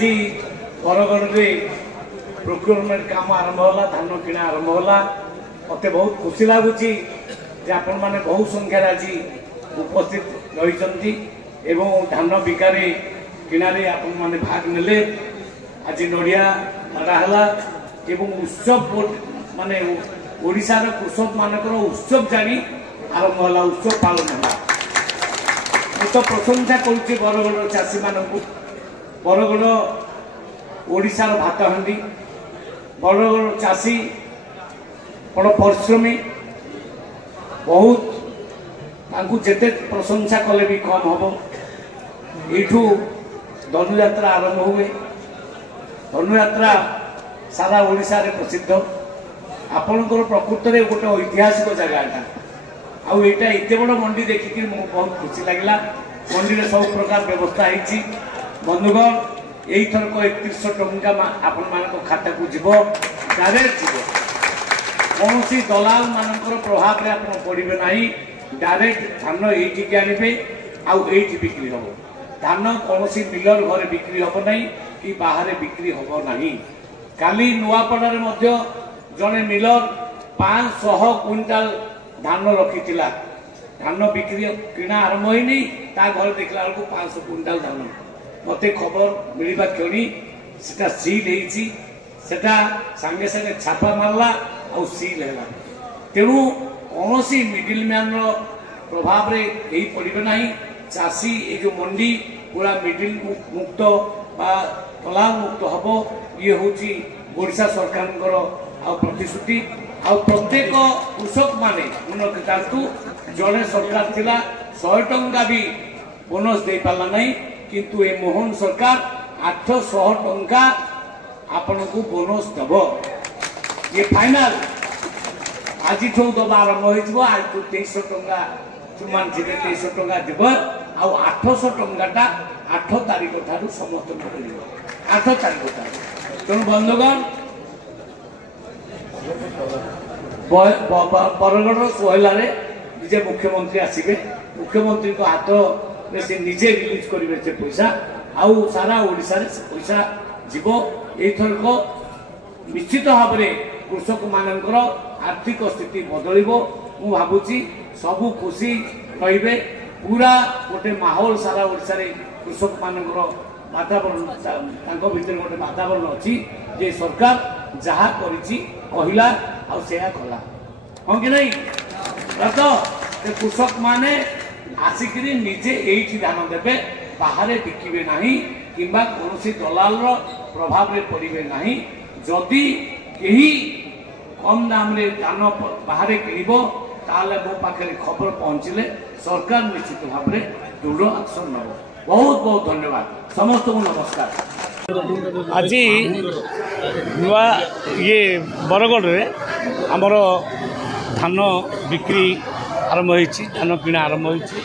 आज बरगढ़ में प्रोक्योरमेंट काम आरंभ होला, धान किणा आरंभ होला। मत बहुत खुशी लगुच आपण मैंने बहुत संख्यार आज उपस्थित रही धान बिकारे किणारे आपण मैंने भाग नेले। आज नड़िया माराला उत्सव माने ओडिशार कृषक मानकर उत्सव जानी आरंभ होला, उत्सव पालन होला। मुझे तो प्रशंसा करुच्चे बरगढ़ चाषी मानक। बरगढ़ ओडिशार भात हांडी, बरगढ़ चाषी बड़ परिश्रमी, बहुत जेते प्रशंसा कले भी कम हम। यू धनुयात्रा आरंभ हुए। धनुयात्रा सारा ओडिशा रे प्रसिद्ध। आपणकर प्रकृत में गोटे ऐतिहासिक जगह आईटा एत बड़ मंडी देखिक बहुत खुशी लगे। मंडी में सब प्रकार व्यवस्था होती। बंधुगण यही थरक 3100 टंका आपण मान खाता को जीव डायरेक्ट जीव। कौन सी दलाल मानकर प्रभाव में आप पड़े ना। डायरेक्ट धान ये आने आईटी बिक्री हम। धान कौन सी मिलर घरे बिक्री हम ना कि बाहर बिक्री हम ना। काली नुआपड़ा जड़े मिलर 500 क्विंटाल धान रखी धान बिक्री किणा आरंभ होनी घर देखला बेलू 500 क्विंटाल धान मत खबर मिलवा क्षणी से सील होता सांगे सांगे छापा मारला आ सील है। तेणु कौन सी मिडिल मैन प्रभाव रे यही पड़े ना। चाषी ये जो मंडी पूरा मिडिल मुक्त दलाल मुक्त हम। ये हूँ ओडिशा सरकार प्रतिश्रुति। आ प्रत्येक कृषक माने जड़े सरकार थिला 100 टंका भी बोनस दे पाला नहीं, किंतु ए मोहन सरकार 800 टंका आपण को बोनस दब। ये फाइनल आज दबा आरंभ हो। आज 2300 टंका चुमान 2300 टंका देव। आ 800 टंका 8 तारीख ठारू समस्त 8 तारीख ठारू। तेणु बंधुगण बरगढ़ सोहलारे निजे मुख्यमंत्री आसवे। मुख्यमंत्री को हाथ में से निजे रिलीज करेंगे से पैसा आउ सारा ओडिशा रे से पैसा जीव। एथरक निश्चित भाव में कृषक मानकर आर्थिक स्थिति बदल। मु भावुची सबू खुशी रे पूरा गोटे माहौल सारा ओडिशा रे कृषक मानकर वातावरण भीतर गोटे वातावरण अच्छी जे सरकार जहाँ कहला कला हाँ कि नहीं। तो कृषक माने आसिक निजे यही धान देवे, बाहर बिकिबे नहीं कि कौन दलाल प्रभाव में पड़े ना। जदि कहीं कम दाम रे धान बाहर किणव ताले मो पाखे खबर पहुँचले सरकार निश्चित भाव में दृढ़ एक्शन नब। बहुत बहुत धन्यवाद समस्त को नमस्कार। आज नुआ ये बरगढ़ रे आमर धान बिक्री आरंभ होती, धान किणा आरंभ होती।